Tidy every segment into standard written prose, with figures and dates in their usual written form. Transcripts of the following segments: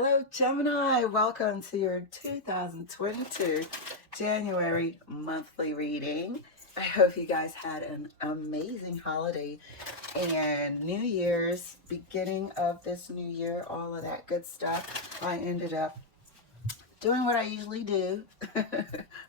Hello, Gemini. Welcome to your 2022 January monthly reading. I hope you guys had an amazing holiday and New Year's, beginning of this new year, all of that good stuff. I ended up doing what I usually do,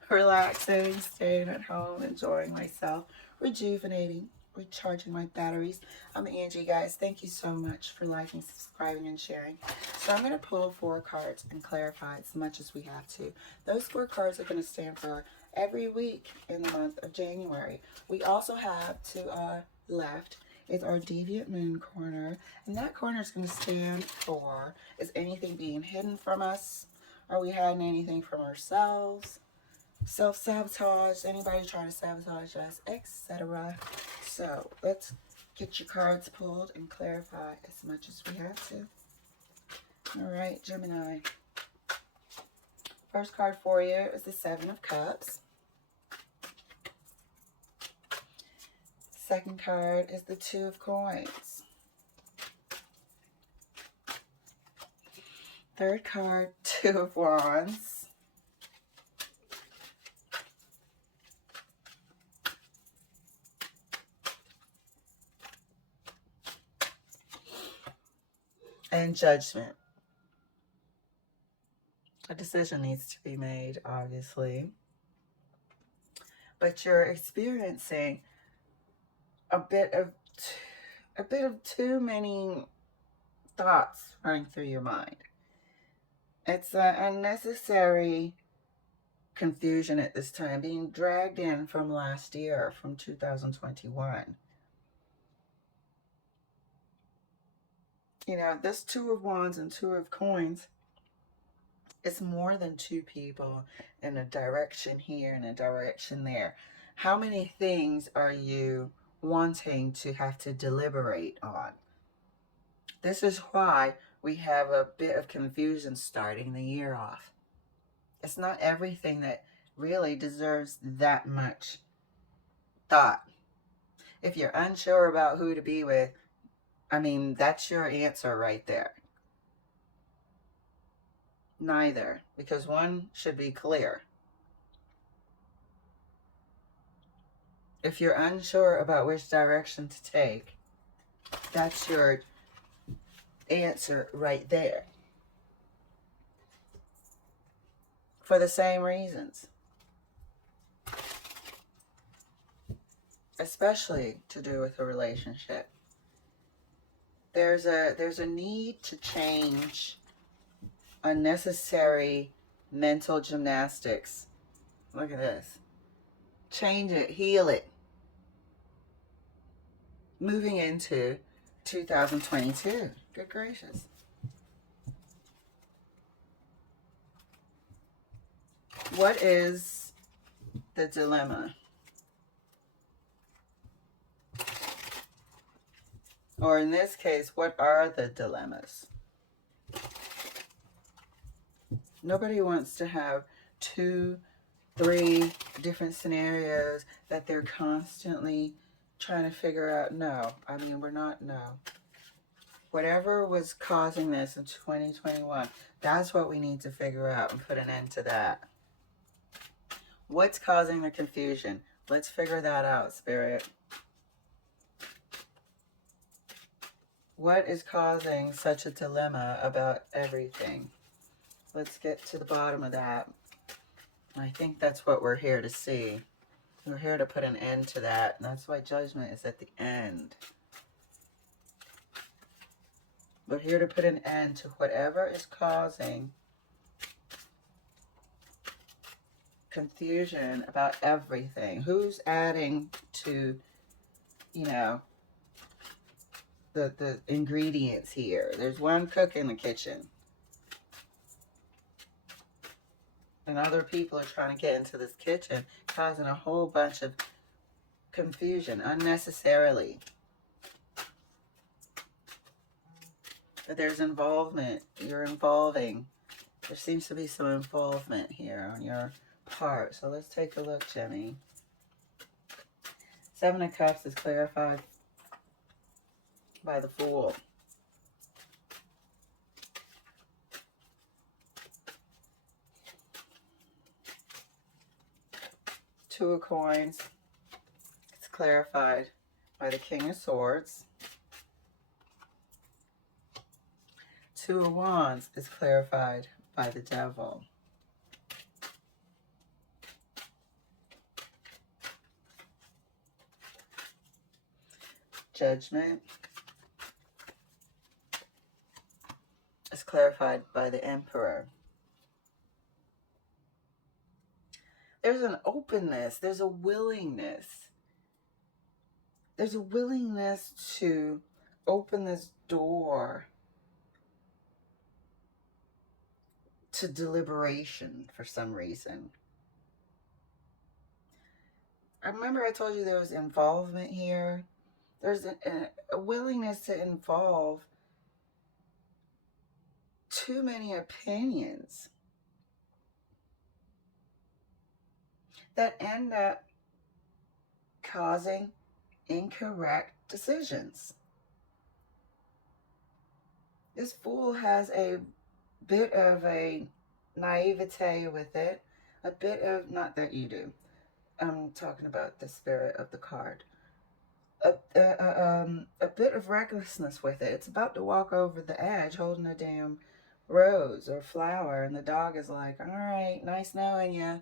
relaxing, staying at home, enjoying myself, rejuvenating, recharging my batteries. I'm Angie, guys. Thank you so much for liking, subscribing, and sharing. So I'm going to pull 4 cards and clarify as much as we have to. Those 4 cards are going to stand for every week in the month of January. We also have to our left is our deviant moon corner, and that corner is going to stand for, is anything being hidden from us? Are we hiding anything from ourselves? Self-sabotage, anybody trying to sabotage us, etc. So let's get your cards pulled and clarify as much as we have to. All right, Gemini. First card for you is the 7 of Cups. Second card is the 2 of Coins. Third card, 2 of Wands. And Judgment. A decision needs to be made, obviously. But you're experiencing a bit of too many thoughts running through your mind. It's an unnecessary confusion at this time, being dragged in from last year, from 2021. You know, this 2 of Wands and 2 of Coins, it's more than 2 people in a direction here and a direction there. How many things are you wanting to have to deliberate on? This is why we have a bit of confusion starting the year off. It's not everything that really deserves that much thought. If you're unsure about who to be with, I mean, that's your answer right there. Neither, because one should be clear. If you're unsure about which direction to take, that's your answer right there. For the same reasons. Especially to do with a relationship. There's a need to change unnecessary mental gymnastics. Look at this. Change it, heal it. Moving into 2022. Good gracious. What is the dilemma? Or in this case, what are the dilemmas? Nobody wants to have 2, 3 different scenarios that they're constantly trying to figure out. No, I mean, we're not, no. Whatever was causing this in 2021, that's what we need to figure out and put an end to that. What's causing the confusion? Let's figure that out, Spirit. What is causing such a dilemma about everything? Let's get to the bottom of that. I think that's what we're here to see. We're here to put an end to that. And that's why Judgment is at the end. We're here to put an end to whatever is causing confusion about everything. Who's adding to, you know, the ingredients here? There's one cook in the kitchen. And other people are trying to get into this kitchen, causing a whole bunch of confusion unnecessarily. But there's involvement. You're involving. There seems to be some involvement here on your part. So let's take a look, Jimmy. 7 of Cups is clarified by the Fool. Two of Coins, it's clarified by the King of Swords. Two of Wands is clarified by the Devil. Judgment is clarified by the Emperor. There's an openness, there's a willingness. There's a willingness to open this door to deliberation for some reason. I remember I told you there was involvement here. There's a willingness to involve too many opinions that end up causing incorrect decisions. This Fool has a bit of a naivete with it, a bit of, not that you do, I'm talking about the spirit of the card, a bit of recklessness with it. It's about to walk over the edge holding a damn rose or flower, and the dog is like, all right, nice knowing you.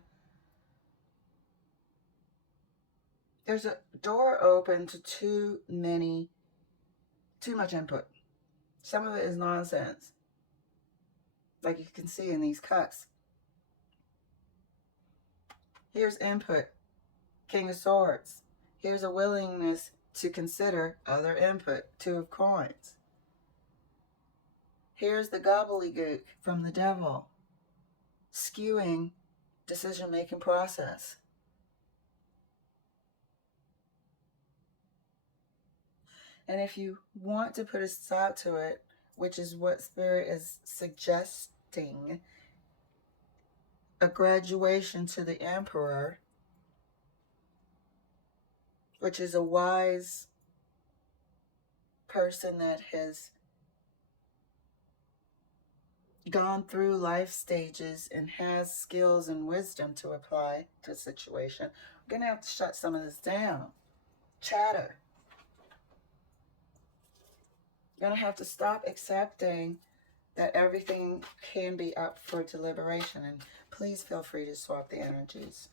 There's a door open to too much input. Some of it is nonsense, like you can see in these cuts. Here's input, King of Swords. Here's a willingness to consider other input, Two of Coins. Here's the gobbledygook from the Devil, skewing decision-making process. And if you want to put a stop to it, which is what Spirit is suggesting, a graduation to the Emperor, which is a wise person that has gone through life stages and has skills and wisdom to apply to the situation. I'm going to have to shut some of this down. Chatter. You're going to have to stop accepting that everything can be up for deliberation. And please feel free to swap the energies.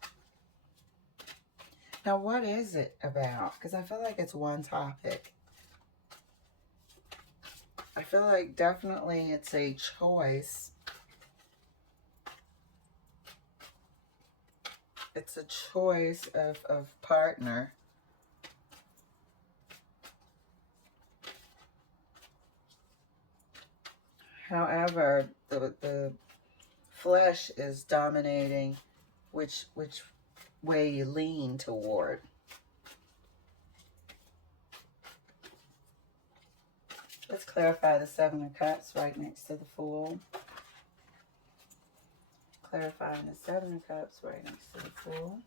Now, what is it about? Because I feel like it's one topic. I feel like definitely it's a choice. It's a choice of partner. However, the flesh is dominating which way you lean toward. Let's clarify the Seven of Cups right next to the Fool. Clarifying the Seven of Cups right next to the Fool.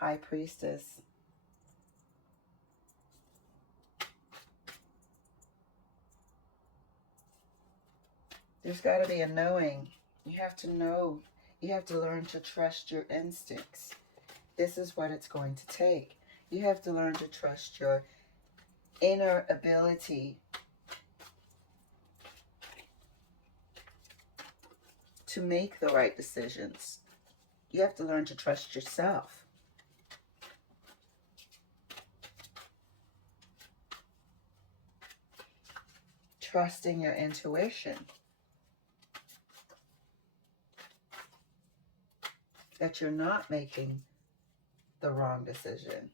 High Priestess. There's got to be a knowing. You have to know. You have to learn to trust your instincts. This is what it's going to take. You have to learn to trust your inner ability to make the right decisions. You have to learn to trust yourself. Trusting your intuition. That you're not making the wrong decision.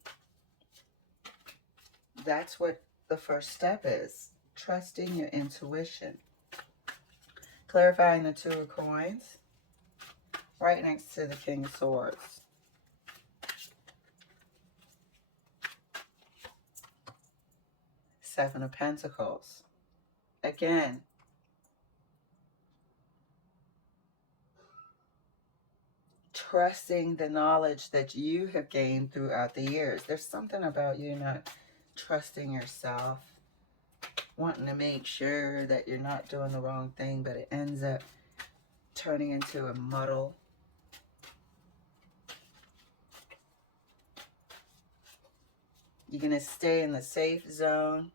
That's what the first step is. Trusting your intuition. Clarifying the Two of Coins. Right next to the King of Swords. Seven of Pentacles. Again. Trusting the knowledge that you have gained throughout the years. There's something about you not trusting yourself, wanting to make sure that you're not doing the wrong thing, but it ends up turning into a muddle. You're going to stay in the safe zone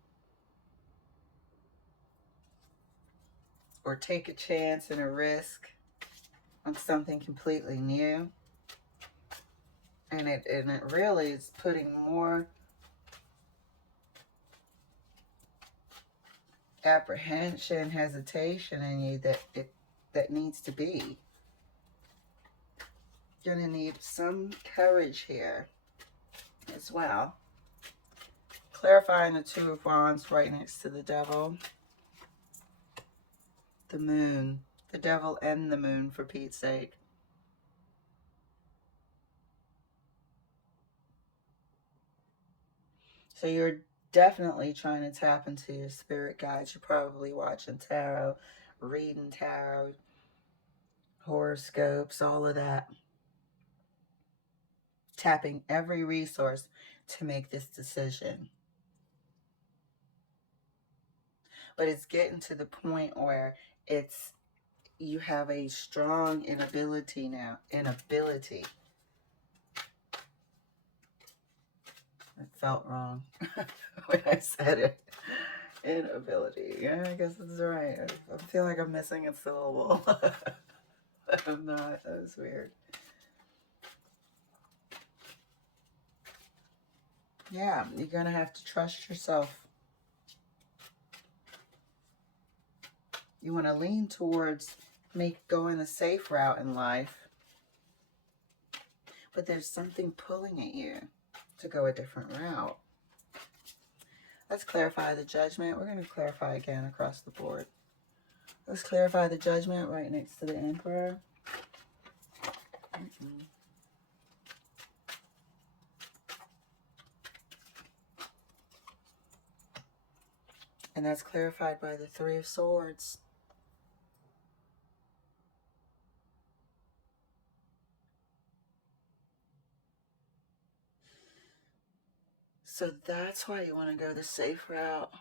or take a chance and a risk on something completely new. And it really is putting more apprehension, hesitation in you that needs to be. You're going to need some courage here as well. Clarifying the Two of Wands right next to the Devil. The Moon. The Devil and the Moon, for Pete's sake. So you're definitely trying to tap into your spirit guides. You're probably watching tarot, reading tarot, horoscopes, all of that. Tapping every resource to make this decision. But it's getting to the point where you have a strong inability now. Inability. It felt wrong when I said it. Inability. Yeah, I guess it's right. I feel like I'm missing a syllable. I'm not. That was weird. Yeah, you're going to have to trust yourself. You want to lean towards going the safe route in life. But there's something pulling at you to go a different route. Let's clarify the Judgment. We're going to clarify again across the board. Let's clarify the Judgment right next to the Emperor. And that's clarified by the Three of Swords. So that's why you want to go the safe route.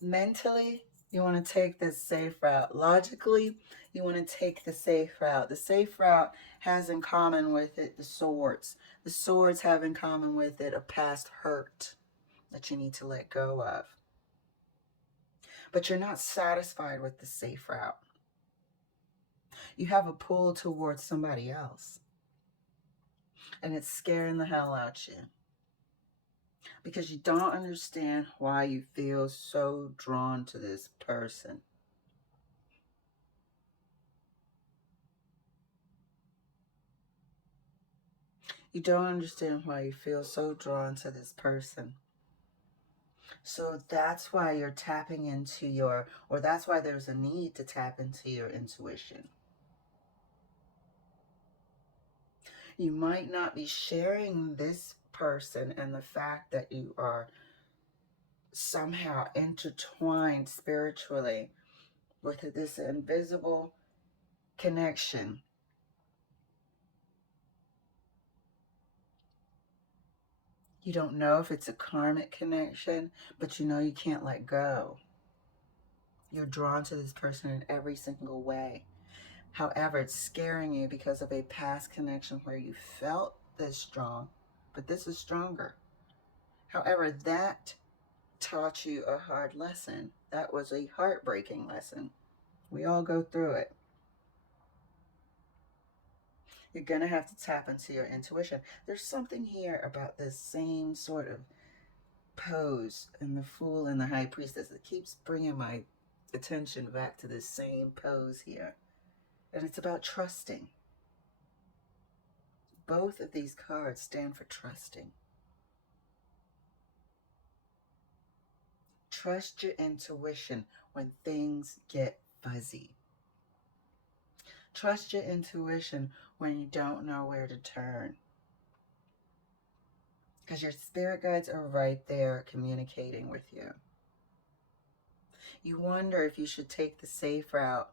Mentally, you want to take this safe route. Logically, you want to take the safe route. The safe route has in common with it the swords. The swords have in common with it a past hurt that you need to let go of. But you're not satisfied with the safe route. You have a pull towards somebody else. And it's scaring the hell out you. Because you don't understand why you feel so drawn to this person. You don't understand why you feel so drawn to this person. So that's why you're tapping into or that's why there's a need to tap into your intuition. You might not be sharing this person and the fact that you are somehow intertwined spiritually with this invisible connection. You don't know if it's a karmic connection, but you know you can't let go. You're drawn to this person in every single way. However, it's scaring you because of a past connection where you felt this strong, but this is stronger. However, that taught you a hard lesson. That was a heartbreaking lesson. We all go through it. You're going to have to tap into your intuition. There's something here about this same sort of pose in the Fool and the High Priestess. It keeps bringing my attention back to this same pose here. And it's about trusting. Both of these cards stand for trusting. Trust your intuition when things get fuzzy. Trust your intuition when you don't know where to turn. Because your spirit guides are right there communicating with you. You wonder if you should take the safe route.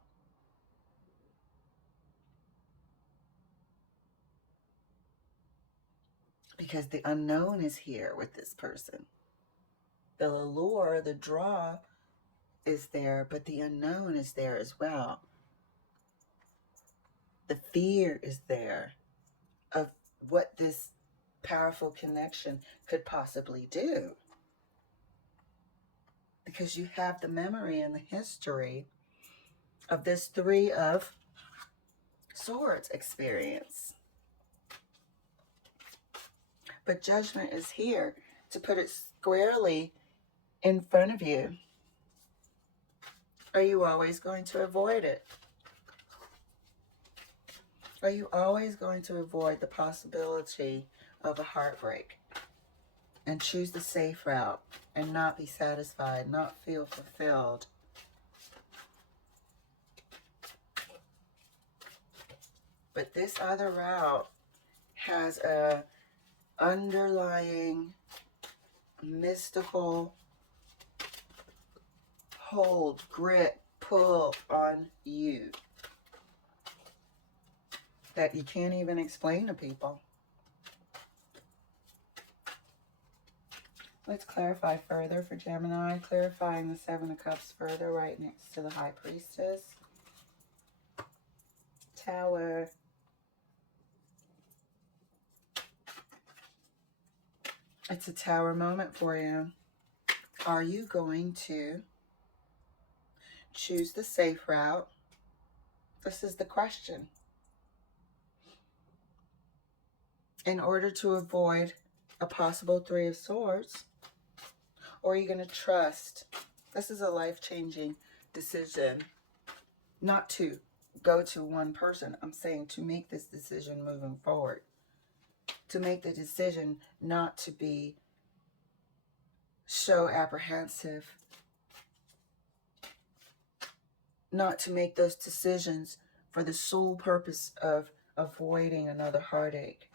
Because the unknown is here with this person. The allure, the draw is there, but the unknown is there as well. The fear is there of what this powerful connection could possibly do. Because you have the memory and the history of this Three of Swords experience. But Judgment is here to put it squarely in front of you. Are you always going to avoid it? Are you always going to avoid the possibility of a heartbreak and choose the safe route and not be satisfied, not feel fulfilled? But this other route has a underlying mystical hold, grip, pull on you that you can't even explain to people. Let's clarify further for Gemini, clarifying the Seven of Cups further right next to the High Priestess. Tower. It's a Tower moment for you. Are you going to choose the safe route? This is the question. In order to avoid a possible Three of Swords, or are you going to trust? This is a life-changing decision. Not to go to one person. I'm saying to make this decision moving forward. To make the decision not to be so apprehensive. Not to make those decisions for the sole purpose of avoiding another heartache.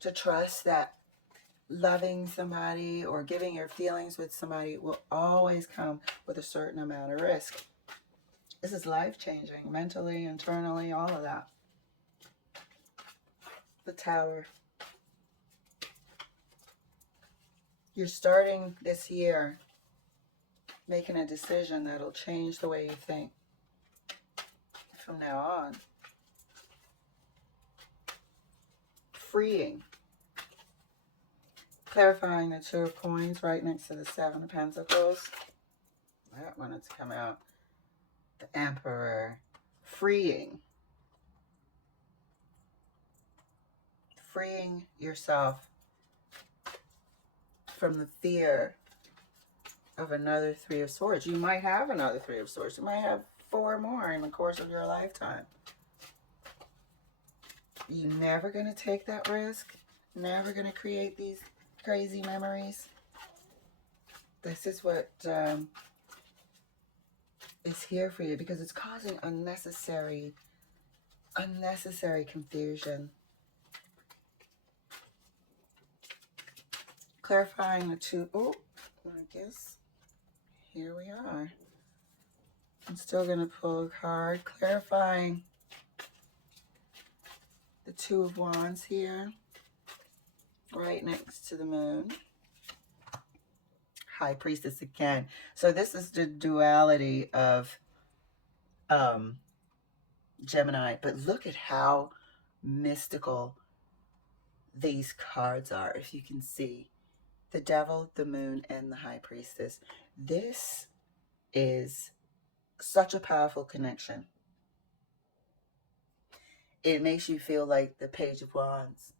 To trust that loving somebody or giving your feelings with somebody will always come with a certain amount of risk. This is life-changing, mentally, internally, all of that. The Tower. You're starting this year making a decision that'll change the way you think from now on. Freeing. Clarifying the Two of Coins right next to the Seven of Pentacles. That wanted to come out. The Emperor. Freeing. Freeing yourself from the fear of another Three of Swords. You might have another Three of Swords. You might have 4 more in the course of your lifetime. You're never going to take that risk. Never going to create these crazy memories. This is what is here for you, because it's causing unnecessary confusion. Clarifying the two. Oh, I guess here we are. I'm still going to pull a card. Clarifying the Two of Wands here. Right next to the Moon. High Priestess again. So this is the duality of Gemini. But look at how mystical these cards are, if you can see. The Devil, the Moon, and the High Priestess. This is such a powerful connection. It makes you feel like the Page of Wands.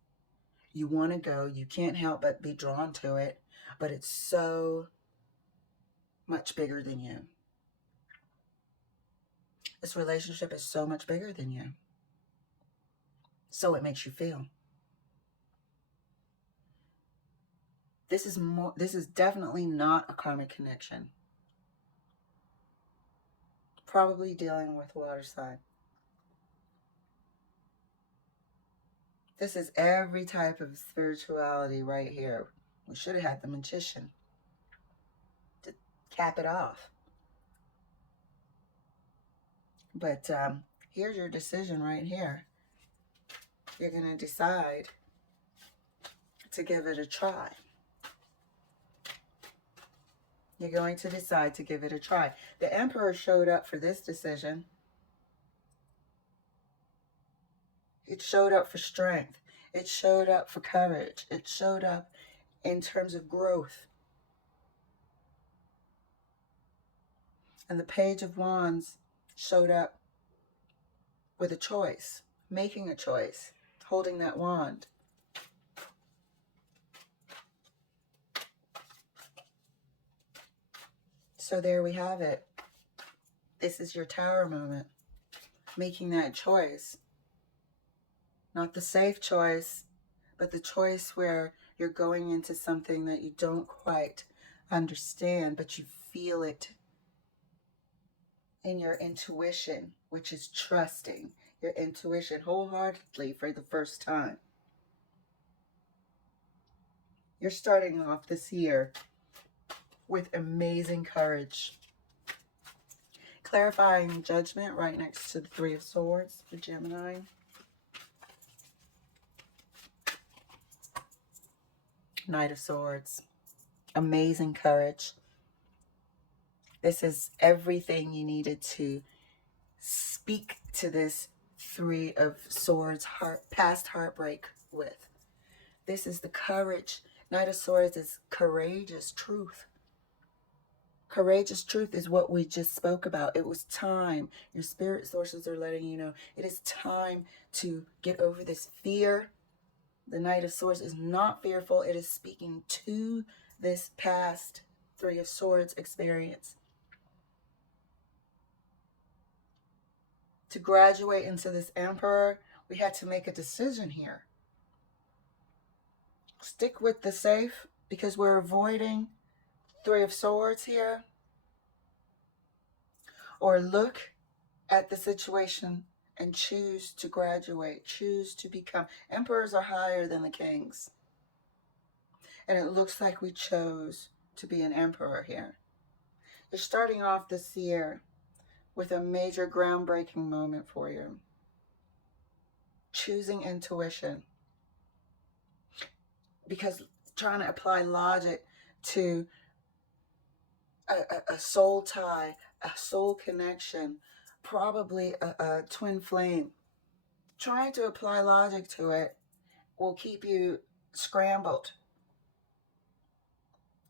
You want to go. You can't help but be drawn to it. But it's so much bigger than you. This relationship is so much bigger than you. So it makes you feel. This is definitely not a karmic connection. Probably dealing with water sign. This is every type of spirituality right here. We should have had the Magician to cap it off. But here's your decision right here. You're going to decide to give it a try. You're going to decide to give it a try. The Emperor showed up for this decision. It showed up for strength. It showed up for courage. It showed up in terms of growth. And the Page of Wands showed up with a choice, making a choice, holding that wand. So there we have it. This is your Tower moment, making that choice. Not the safe choice, but the choice where you're going into something that you don't quite understand, but you feel it in your intuition, which is trusting your intuition wholeheartedly for the first time. You're starting off this year with amazing courage. Clarifying judgment right next to the Three of Swords for Gemini. Knight of Swords. Amazing courage. This is everything you needed to speak to this Three of Swords past heartbreak with. This is the courage. Knight of Swords is courageous truth. Courageous truth is what we just spoke about. It was time. Your spirit sources are letting you know it is time to get over this fear. The Knight of Swords is not fearful. It is speaking to this past Three of Swords experience. To graduate into this Emperor, we had to make a decision here. Stick with the safe because we're avoiding Three of Swords here. Or look at the situation and choose to graduate, choose to become. Emperors are higher than the kings. And it looks like we chose to be an emperor here. You're starting off this year with a major groundbreaking moment for you. Choosing intuition. Because trying to apply logic to a soul tie, a soul connection, probably a twin flame. Trying to apply logic to it will keep you scrambled.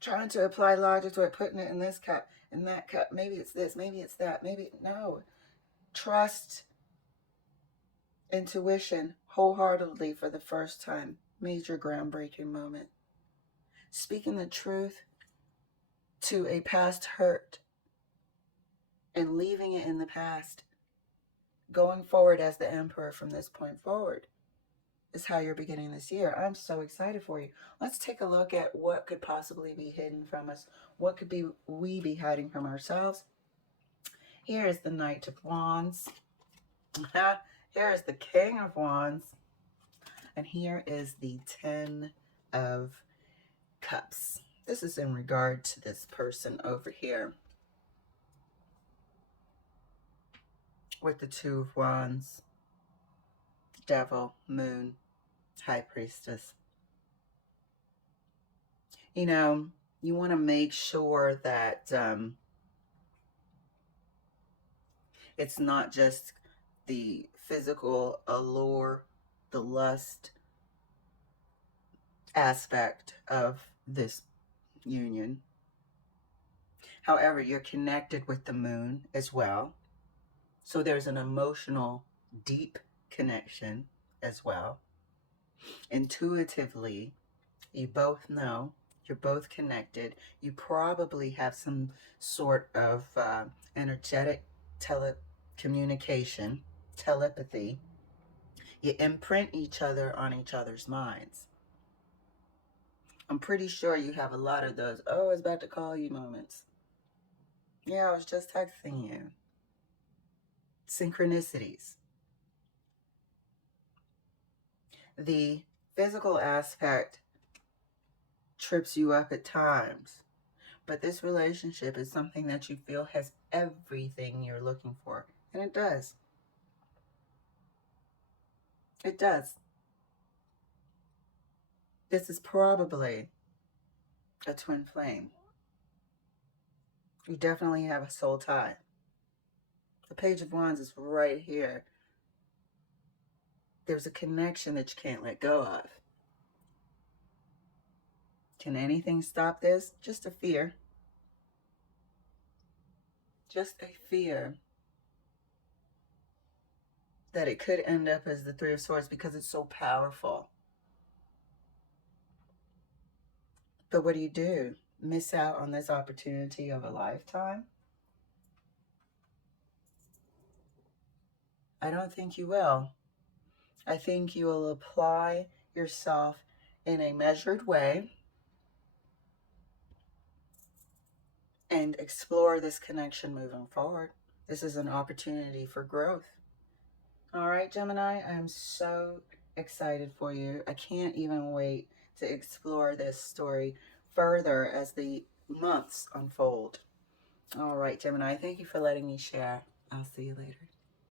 Trying to apply logic to it, putting it in this cup, in that cup. Maybe it's this, maybe it's that, maybe no. Trust intuition wholeheartedly for the first time. Major groundbreaking moment. Speaking the truth to a past hurt and leaving it in the past. Going forward as the Emperor from this point forward is how you're beginning this year. I'm so excited for you. Let's take a look at what could possibly be hidden from us. What could we be hiding from ourselves? Here is the Knight of Wands. Here is the King of Wands. And here is the Ten of Cups. This is in regard to this person over here with the Two of Wands, Devil, Moon, High Priestess. You know, you want to make sure that it's not just the physical allure, the lust aspect of this union. However, you're connected with the moon as well. So there's an emotional, deep connection as well. Intuitively, you both know, you're both connected. You probably have some sort of energetic telecommunication, telepathy. You imprint each other on each other's minds. I'm pretty sure you have a lot of those, oh, I was about to call you moments. Yeah, I was just texting you. Synchronicities. The physical aspect trips you up at times, but this relationship is something that you feel has everything you're looking for, and it does. It does. This is probably a twin flame. You definitely have a soul tie. The Page of Wands is right here. There's a connection that you can't let go of. Can anything stop this? Just a fear. Just a fear that it could end up as the Three of Swords because it's so powerful. But what do? Miss out on this opportunity of a lifetime? I don't think you will. I think you will apply yourself in a measured way and explore this connection moving forward. This is an opportunity for growth. All right, Gemini, I'm so excited for you. I can't even wait to explore this story further as the months unfold. All right, Gemini, thank you for letting me share. I'll see you later.